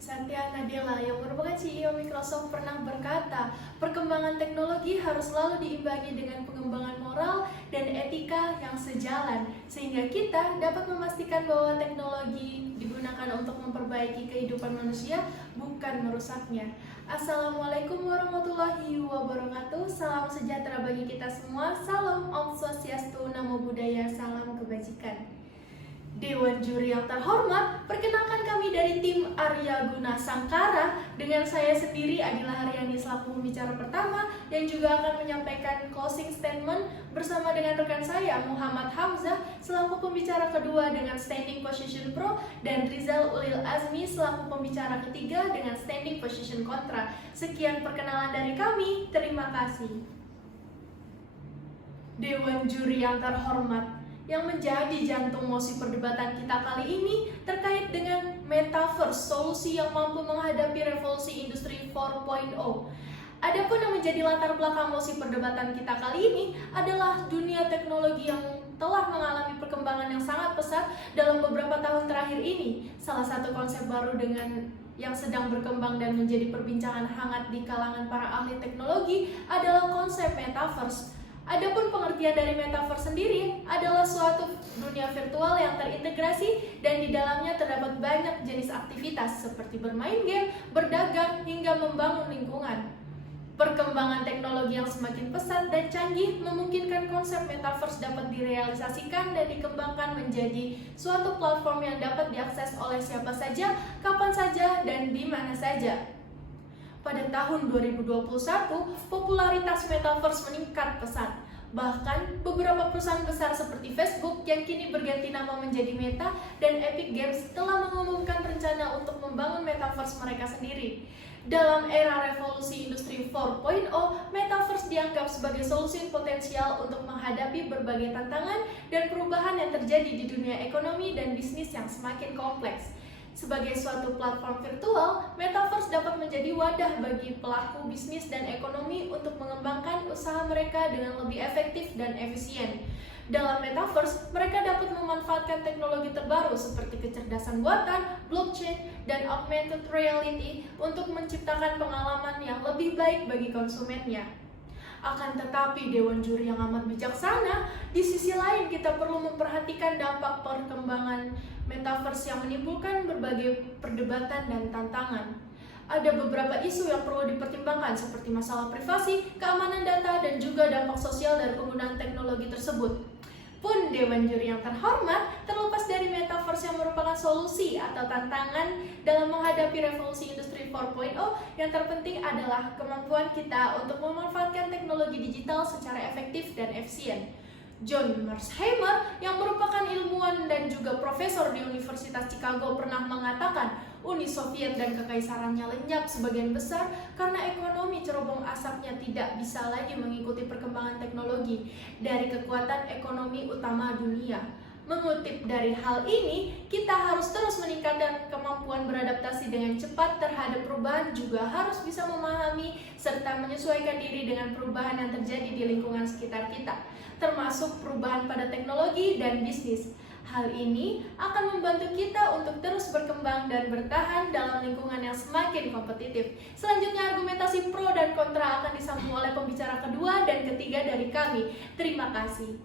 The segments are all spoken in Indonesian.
Satya Nadella yang merupakan CEO Microsoft pernah berkata, perkembangan teknologi harus selalu diimbangi dengan pengembangan moral dan etika yang sejalan, sehingga kita dapat memastikan bahwa teknologi digunakan untuk memperbaiki kehidupan manusia, bukan merusaknya. Assalamualaikum warahmatullahi wabarakatuh. Salam sejahtera bagi kita semua. Salam Om Swastiastu, Namo Buddhaya, salam kebajikan. Dewan juri yang terhormat, perkenalkan kami dari tim Arya Guna Sangkara dengan saya sendiri Adila Haryani selaku pembicara pertama yang juga akan menyampaikan closing statement bersama dengan rekan saya Muhammad Hamzah selaku pembicara kedua dengan standing position pro dan Rizal Ulil Azmi selaku pembicara ketiga dengan standing position kontra. Sekian perkenalan dari kami, terima kasih. Dewan juri yang terhormat, yang menjadi jantung mosi perdebatan kita kali ini terkait dengan Metaverse, solusi yang mampu menghadapi revolusi industri 4.0. Adapun yang menjadi latar belakang mosi perdebatan kita kali ini adalah dunia teknologi yang telah mengalami perkembangan yang sangat pesat dalam beberapa tahun terakhir ini. Salah satu konsep baru dengan yang sedang berkembang dan menjadi perbincangan hangat di kalangan para ahli teknologi adalah konsep Metaverse. Adapun pengertian dari Metaverse sendiri adalah suatu dunia virtual yang terintegrasi dan di dalamnya terdapat banyak jenis aktivitas seperti bermain game, berdagang, hingga membangun lingkungan. Perkembangan teknologi yang semakin pesat dan canggih memungkinkan konsep Metaverse dapat direalisasikan dan dikembangkan menjadi suatu platform yang dapat diakses oleh siapa saja, kapan saja, dan di mana saja. Pada tahun 2021, popularitas Metaverse meningkat pesat. Bahkan, beberapa perusahaan besar seperti Facebook yang kini berganti nama menjadi Meta dan Epic Games telah mengumumkan rencana untuk membangun Metaverse mereka sendiri. Dalam era revolusi industri 4.0, Metaverse dianggap sebagai solusi potensial untuk menghadapi berbagai tantangan dan perubahan yang terjadi di dunia ekonomi dan bisnis yang semakin kompleks. Sebagai suatu platform virtual, Metaverse dapat menjadi wadah bagi pelaku bisnis dan ekonomi untuk mengembangkan usaha mereka dengan lebih efektif dan efisien. Dalam Metaverse, mereka dapat memanfaatkan teknologi terbaru seperti kecerdasan buatan, blockchain, dan augmented reality untuk menciptakan pengalaman yang lebih baik bagi konsumennya. Akan tetapi Dewan Juri yang amat bijaksana, di sisi lain kita perlu memperhatikan dampak perkembangan Metaverse yang menimbulkan berbagai perdebatan dan tantangan. Ada beberapa isu yang perlu dipertimbangkan seperti masalah privasi, keamanan data, dan juga dampak sosial dari penggunaan teknologi tersebut. Pun Dewan Juri yang terhormat, terlepas dari Metaverse yang merupakan solusi atau tantangan dalam menghadapi revolusi industri 4.0, yang terpenting adalah kemampuan kita untuk memanfaatkan teknologi digital secara efektif dan efisien. John Mearsheimer yang merupakan ilmuwan dan juga profesor di Universitas Chicago pernah mengatakan Uni Soviet dan kekaisarannya lenyap sebagian besar karena ekonomi cerobong asapnya tidak bisa lagi mengikuti perkembangan teknologi dari kekuatan ekonomi utama dunia. Mengutip dari hal ini, kita harus terus meningkatkan kemampuan beradaptasi dengan cepat terhadap perubahan, juga harus bisa memahami serta menyesuaikan diri dengan perubahan yang terjadi di lingkungan sekitar kita, termasuk perubahan pada teknologi dan bisnis. Hal ini akan membantu kita untuk terus berkembang dan bertahan dalam lingkungan yang semakin kompetitif. Selanjutnya, argumentasi pro dan kontra akan disambung oleh pembicara kedua dan ketiga dari kami. Terima kasih.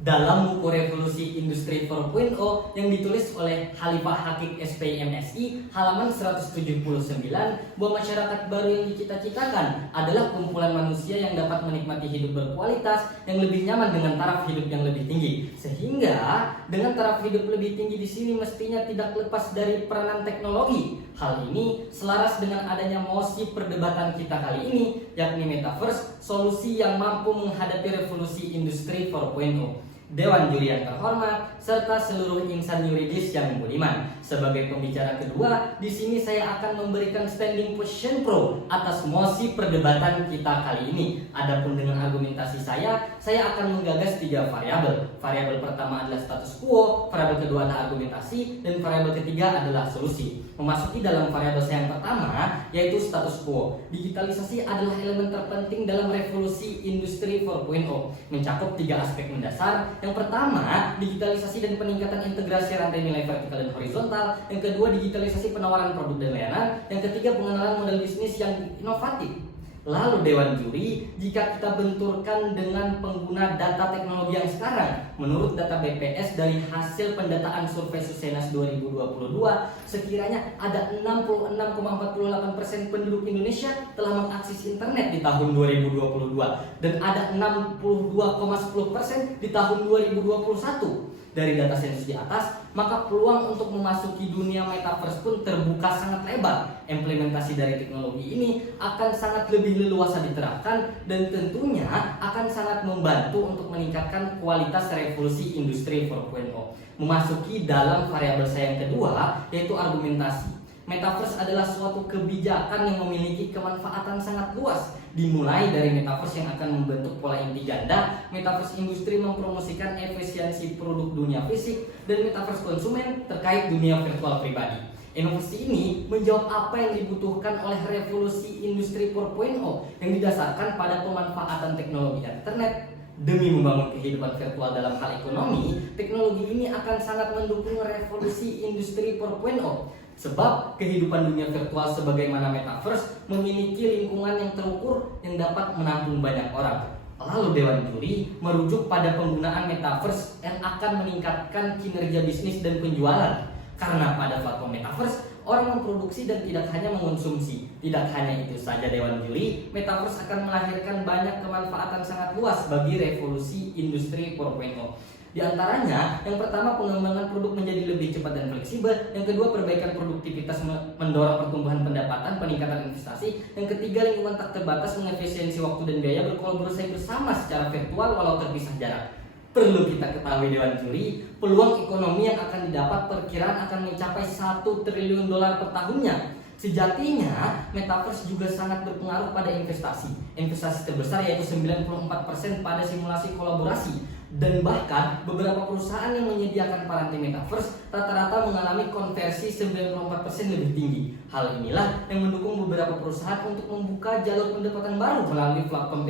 Dalam buku Revolusi Industri 4.0 yang ditulis oleh Khalifah Hakik SPMSI halaman 179, bahwa masyarakat baru yang dicita-citakan adalah kumpulan manusia yang dapat menikmati hidup berkualitas yang lebih nyaman dengan taraf hidup yang lebih tinggi. Sehingga dengan taraf hidup lebih tinggi di sini mestinya tidak lepas dari peranan teknologi. Hal ini selaras dengan adanya mosi perdebatan kita kali ini, yakni Metaverse, solusi yang mampu menghadapi revolusi industri 4.0. Dewan Juri yang terhormat, serta seluruh insan yuridis yang budiman. Sebagai pembicara kedua, di sini saya akan memberikan standing position pro atas mosi perdebatan kita kali ini. Adapun dengan argumentasi saya akan menggagas 3 variabel. Variabel pertama adalah status quo, variabel kedua adalah argumentasi, dan variabel ketiga adalah solusi. Memasuki dalam variabel saya yang pertama, yaitu status quo. Digitalisasi adalah elemen terpenting dalam revolusi industri 4.0, mencakup 3 aspek mendasar. Yang pertama, digitalisasi dan peningkatan integrasi rantai nilai vertikal dan horizontal. Yang kedua, digitalisasi penawaran produk dan layanan. Yang ketiga, pengenalan model bisnis yang inovatif. Lalu Dewan Juri, jika kita benturkan dengan pengguna data teknologi yang sekarang, menurut data BPS dari hasil pendataan survei Susenas 2022, sekiranya ada 66,48% penduduk Indonesia telah mengakses internet di tahun 2022 dan ada 62,10% di tahun 2021. Dari data sensus di atas, maka peluang untuk memasuki dunia metaverse pun terbuka sangat lebar. Implementasi dari teknologi ini akan sangat lebih leluasa diterapkan dan tentunya akan sangat membantu untuk meningkatkan kualitas revolusi industri 4.0. Memasuki dalam variabel saya yang kedua, yaitu argumentasi. Metaverse adalah suatu kebijakan yang memiliki kemanfaatan sangat luas. Dimulai dari metaverse yang akan membentuk pola inti ganda, metaverse industri mempromosikan efisiensi produk dunia fisik, dan metaverse konsumen terkait dunia virtual pribadi. Inovasi ini menjawab apa yang dibutuhkan oleh revolusi industri 4.0 yang didasarkan pada pemanfaatan teknologi internet. Demi membangun kehidupan virtual dalam hal ekonomi, teknologi ini akan sangat mendukung revolusi industri 4.0. Sebab kehidupan dunia virtual sebagaimana metaverse memiliki lingkungan yang terukur yang dapat menampung banyak orang. Lalu Dewan Juri merujuk pada penggunaan metaverse yang akan meningkatkan kinerja bisnis dan penjualan. Karena pada platform metaverse, orang memproduksi dan tidak hanya mengonsumsi. Tidak hanya itu saja Dewan Juri, metaverse akan melahirkan banyak kemanfaatan sangat luas bagi revolusi industri 4.0. Di antaranya, yang pertama pengembangan produk menjadi lebih cepat dan fleksibel, yang kedua perbaikan produktivitas mendorong pertumbuhan pendapatan, peningkatan investasi, yang ketiga lingkungan tak terbatas mengefisiensi waktu dan biaya berkolaborasi bersama secara virtual walau terpisah jarak. Perlu kita ketahui Dewan Juri, peluang ekonomi yang akan didapat perkiraan akan mencapai 1 triliun dolar per tahunnya. Sejatinya, metaverse juga sangat berpengaruh pada investasi. Investasi terbesar yaitu 94% pada simulasi kolaborasi. Dan bahkan beberapa perusahaan yang menyediakan paranti metaverse rata-rata mengalami konversi 94% lebih tinggi. Hal inilah yang mendukung beberapa perusahaan untuk membuka jalur pendapatan baru melalui platform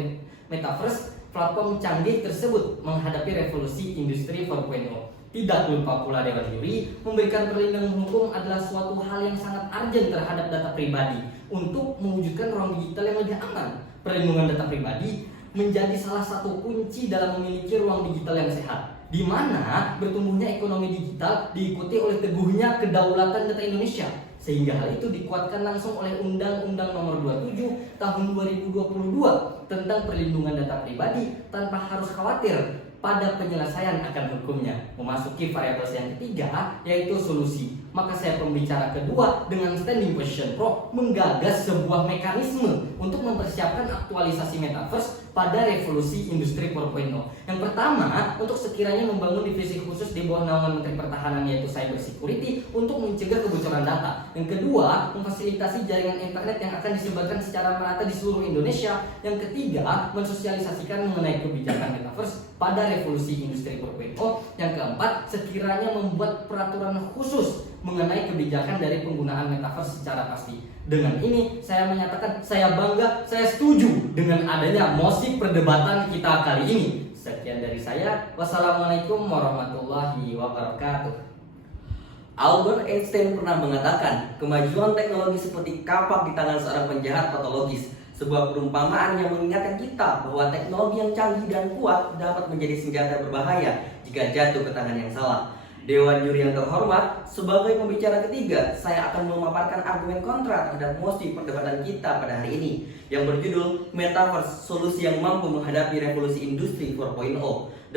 metaverse. Platform canggih tersebut menghadapi revolusi industri 4.0. Tidak lupa pula Dewan Juri, memberikan perlindungan hukum adalah suatu hal yang sangat urgent terhadap data pribadi untuk mewujudkan ruang digital yang lebih aman. Perlindungan data pribadi menjadi salah satu kunci dalam memiliki ruang digital yang sehat, di mana bertumbuhnya ekonomi digital diikuti oleh teguhnya kedaulatan data Indonesia. Sehingga hal itu dikuatkan langsung oleh Undang-Undang Nomor 27 Tahun 2022 tentang perlindungan data pribadi tanpa harus khawatir pada penyelesaian akan hukumnya. Memasuki variabel yang ketiga, yaitu solusi. Maka saya pembicara kedua dengan Standing Position Pro menggagas sebuah mekanisme untuk mempersiapkan aktualisasi metaverse pada revolusi industri 4.0. Yang pertama, untuk sekiranya membangun divisi khusus di bawah naungan Menteri Pertahanan yaitu Cyber Security untuk mencegah kebocoran data. Yang kedua, memfasilitasi jaringan internet yang akan disebarkan secara merata di seluruh Indonesia. Yang ketiga, mensosialisasikan mengenai kebijakan metaverse pada revolusi industri 4.0. Yang keempat, sekiranya membuat peraturan khusus mengenai kebijakan dari penggunaan metaverse secara pasti. Dengan ini saya menyatakan saya bangga, saya setuju dengan adanya mosi perdebatan kita kali ini. Sekian dari saya. Wassalamualaikum warahmatullahi wabarakatuh. Albert Einstein pernah mengatakan, kemajuan teknologi seperti kapak di tangan seorang penjahat patologis. Sebuah perumpamaan yang mengingatkan kita bahwa teknologi yang canggih dan kuat dapat menjadi senjata berbahaya jika jatuh ke tangan yang salah. Dewan Juri yang terhormat, sebagai pembicara ketiga, saya akan memaparkan argumen kontra terhadap mosi perdebatan kita pada hari ini yang berjudul Metaverse, Solusi yang Mampu Menghadapi Revolusi Industri 4.0.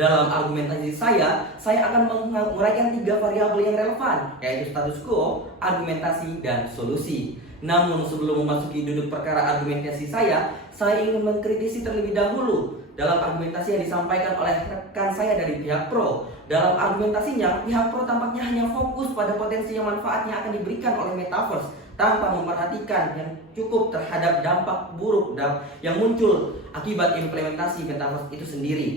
Dalam argumentasi saya akan menguraikan 3 variabel yang relevan, yaitu status quo, argumentasi, dan solusi. Namun sebelum memasuki duduk perkara argumentasi saya ingin mengkritisi terlebih dahulu dalam argumentasi yang disampaikan oleh rekan saya dari pihak pro. Dalam argumentasinya, pihak pro tampaknya hanya fokus pada potensi yang manfaatnya akan diberikan oleh metaverse tanpa memperhatikan yang cukup terhadap dampak buruk yang muncul akibat implementasi metaverse itu sendiri.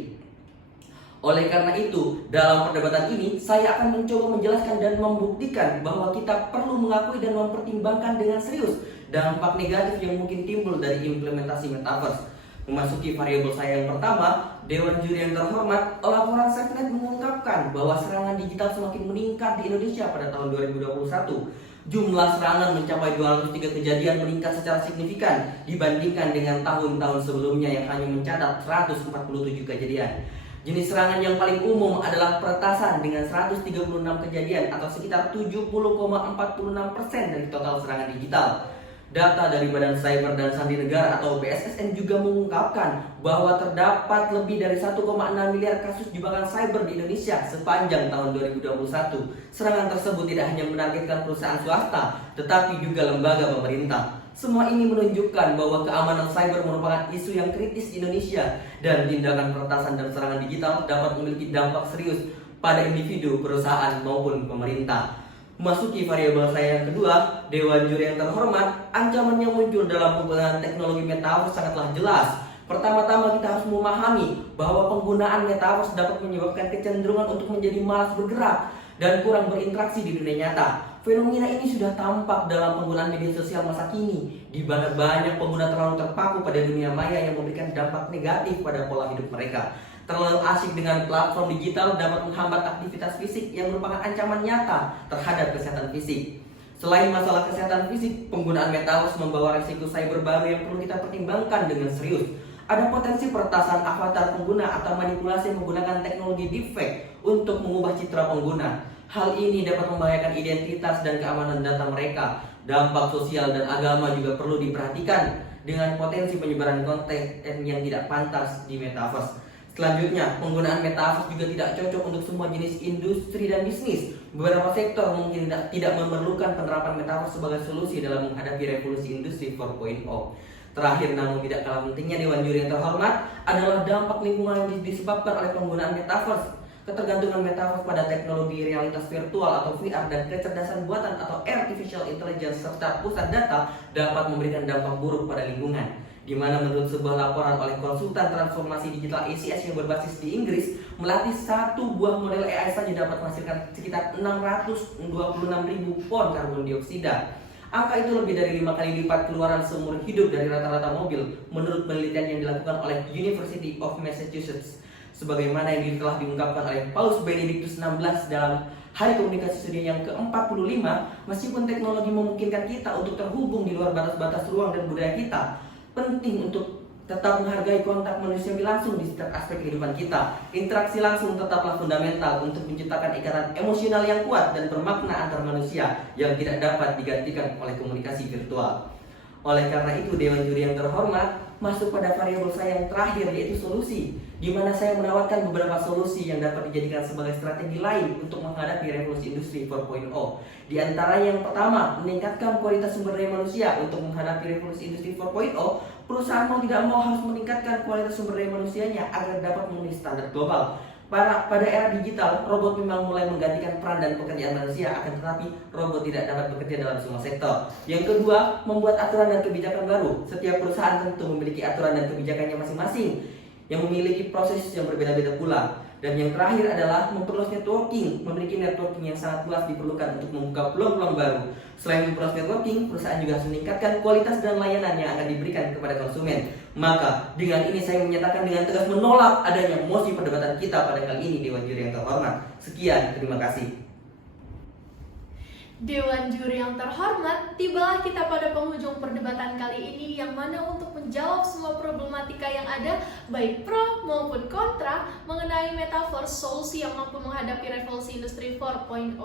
Oleh karena itu, dalam perdebatan ini saya akan mencoba menjelaskan dan membuktikan bahwa kita perlu mengakui dan mempertimbangkan dengan serius dampak negatif yang mungkin timbul dari implementasi metaverse. Memasuki variabel saya yang pertama, Dewan Juri yang terhormat, laporan SafeNet mengungkapkan bahwa serangan digital semakin meningkat di Indonesia pada tahun 2021. Jumlah serangan mencapai 203 kejadian, meningkat secara signifikan dibandingkan dengan tahun-tahun sebelumnya yang hanya mencatat 147 kejadian. Jenis serangan yang paling umum adalah peretasan dengan 136 kejadian atau sekitar 70,46% dari total serangan digital. Data dari Badan Cyber dan Sandi Negara atau BSSN juga mengungkapkan bahwa terdapat lebih dari 1,6 miliar kasus jebakan cyber di Indonesia sepanjang tahun 2021. Serangan tersebut tidak hanya menargetkan perusahaan swasta, tetapi juga lembaga pemerintah. Semua ini menunjukkan bahwa keamanan cyber merupakan isu yang kritis di Indonesia dan tindakan peretasan dan serangan digital dapat memiliki dampak serius pada individu, perusahaan maupun pemerintah. Memasuki variabel saya yang kedua, Dewan Juri yang terhormat, ancaman yang muncul dalam penggunaan teknologi metaverse sangatlah jelas. Pertama-tama kita harus memahami bahwa penggunaan metaverse dapat menyebabkan kecenderungan untuk menjadi malas bergerak dan kurang berinteraksi di dunia nyata. Fenomena ini sudah tampak dalam penggunaan media sosial masa kini, di mana banyak pengguna terlalu terpaku pada dunia maya yang memberikan dampak negatif pada pola hidup mereka. Terlalu asik dengan platform digital dapat menghambat aktivitas fisik yang merupakan ancaman nyata terhadap kesehatan fisik. Selain masalah kesehatan fisik, penggunaan metaverse membawa risiko cyber baru yang perlu kita pertimbangkan dengan serius. Ada potensi peretasan avatar pengguna atau manipulasi menggunakan teknologi deepfake untuk mengubah citra pengguna. Hal ini dapat membahayakan identitas dan keamanan data mereka. Dampak sosial dan agama juga perlu diperhatikan dengan potensi penyebaran konten yang tidak pantas di metaverse. Selanjutnya, penggunaan metaverse juga tidak cocok untuk semua jenis industri dan bisnis. Beberapa sektor mungkin tidak memerlukan penerapan metaverse sebagai solusi dalam menghadapi revolusi industri 4.0. Terakhir namun tidak kalah pentingnya, Dewan Juri yang terhormat, adalah dampak lingkungan yang disebabkan oleh penggunaan metaverse. Ketergantungan metaverse pada teknologi realitas virtual atau VR dan kecerdasan buatan atau artificial intelligence serta pusat data dapat memberikan dampak buruk pada lingkungan. Di mana menurut sebuah laporan oleh konsultan transformasi digital ACS yang berbasis di Inggris, melatih satu buah model AI saja dapat menghasilkan sekitar 626.000 pon karbon dioksida. Angka itu lebih dari 5 kali lipat keluaran seumur hidup dari rata-rata mobil, menurut penelitian yang dilakukan oleh University of Massachusetts. Sebagaimana yang telah diungkapkan oleh Paus Benedictus XVI dalam Hari Komunikasi Dunia yang ke-45, meskipun teknologi memungkinkan kita untuk terhubung di luar batas-batas ruang dan budaya kita, penting untuk tetap menghargai kontak manusiawi langsung di setiap aspek kehidupan kita. Interaksi langsung tetaplah fundamental untuk menciptakan ikatan emosional yang kuat dan bermakna antar manusia yang tidak dapat digantikan oleh komunikasi virtual. Oleh karena itu, Dewan Juri yang terhormat, masuk pada variabel saya yang terakhir, yaitu solusi, di mana saya menawarkan beberapa solusi yang dapat dijadikan sebagai strategi lain untuk menghadapi revolusi industri 4.0. Di antaranya yang pertama, meningkatkan kualitas sumber daya manusia. Untuk menghadapi revolusi industri 4.0, perusahaan mau tidak mau harus meningkatkan kualitas sumber daya manusianya agar dapat memenuhi standar global. Pada era digital, robot memang mulai menggantikan peran dan pekerjaan manusia, akan tetapi robot tidak dapat bekerja dalam semua sektor. Yang kedua, membuat aturan dan kebijakan baru. Setiap perusahaan tentu memiliki aturan dan kebijakannya masing-masing yang memiliki proses yang berbeda-beda pula. Dan yang terakhir adalah memperluas networking. Memiliki networking yang sangat luas diperlukan untuk membuka peluang-peluang baru. Selain memperluas networking, perusahaan juga harus meningkatkan kualitas dan layanan yang akan diberikan kepada konsumen. Maka dengan ini saya menyatakan dengan tegas menolak adanya mosi perdebatan kita pada kali ini, Dewan Juri yang terhormat. Sekian, terima kasih. Dewan Juri yang terhormat, tibalah kita pada penghujung perdebatan kali ini, yang mana untuk menjawab semua problematika yang ada, baik pro maupun kontra, mengenai metaverse, solusi yang mampu menghadapi revolusi industri 4.0.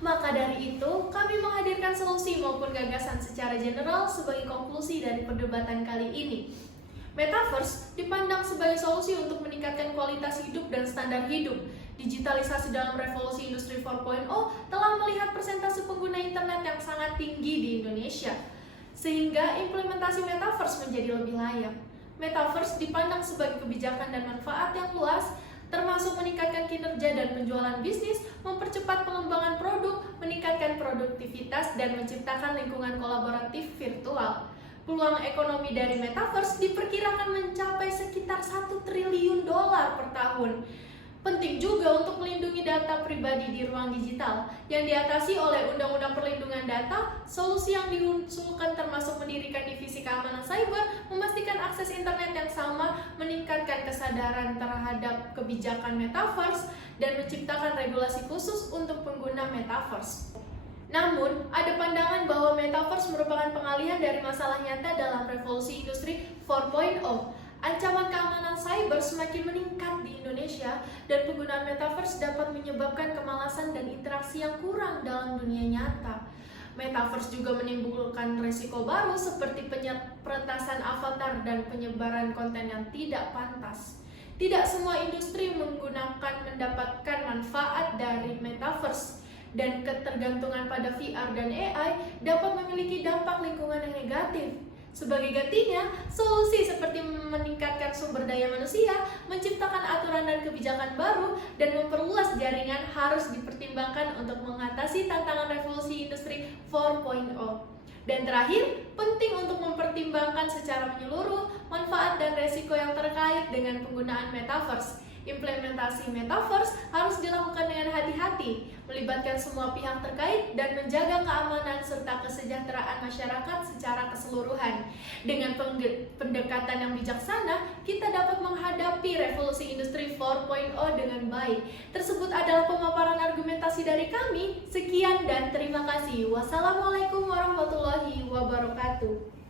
Maka dari itu, kami menghadirkan solusi maupun gagasan secara general sebagai konklusi dari perdebatan kali ini. Metaverse dipandang sebagai solusi untuk meningkatkan kualitas hidup dan standar hidup. Digitalisasi dalam revolusi industri 4.0 telah melihat persentase pengguna internet yang sangat tinggi di Indonesia, sehingga implementasi metaverse menjadi lebih layak. Metaverse dipandang sebagai kebijakan dan manfaat yang luas, termasuk meningkatkan kinerja dan penjualan bisnis, mempercepat pengembangan produk, meningkatkan produktivitas, dan menciptakan lingkungan kolaboratif virtual. Peluang ekonomi dari metaverse diperkirakan mencapai sekitar $1 triliun per tahun. Penting juga untuk melindungi data pribadi di ruang digital yang diatasi oleh Undang-Undang Perlindungan Data. Solusi yang diusulkan termasuk mendirikan divisi keamanan cyber, memastikan akses internet yang sama, meningkatkan kesadaran terhadap kebijakan metaverse, dan menciptakan regulasi khusus untuk pengguna metaverse. Namun, ada pandangan bahwa metaverse merupakan pengalihan dari masalah nyata dalam revolusi industri 4.0. Ancaman keamanan cyber semakin meningkat di Indonesia dan penggunaan metaverse dapat menyebabkan kemalasan dan interaksi yang kurang dalam dunia nyata. Metaverse juga menimbulkan risiko baru seperti peretasan avatar dan penyebaran konten yang tidak pantas. Tidak semua industri mendapatkan manfaat dari metaverse, dan ketergantungan pada VR dan AI dapat memiliki dampak lingkungan yang negatif. Sebagai gantinya, solusi seperti meningkatkan sumber daya manusia, menciptakan aturan dan kebijakan baru, dan memperluas jaringan harus dipertimbangkan untuk mengatasi tantangan revolusi industri 4.0. Dan terakhir, penting untuk mempertimbangkan secara menyeluruh manfaat dan resiko yang terkait dengan penggunaan metaverse. Implementasi metaverse harus dilakukan dengan hati-hati, melibatkan semua pihak terkait dan menjaga keamanan serta kesejahteraan masyarakat secara keseluruhan. Dengan pendekatan yang bijaksana, kita dapat menghadapi revolusi industri 4.0 dengan baik. Tersebut adalah pemaparan argumentasi dari kami. Sekian dan terima kasih. Wassalamualaikum warahmatullahi wabarakatuh.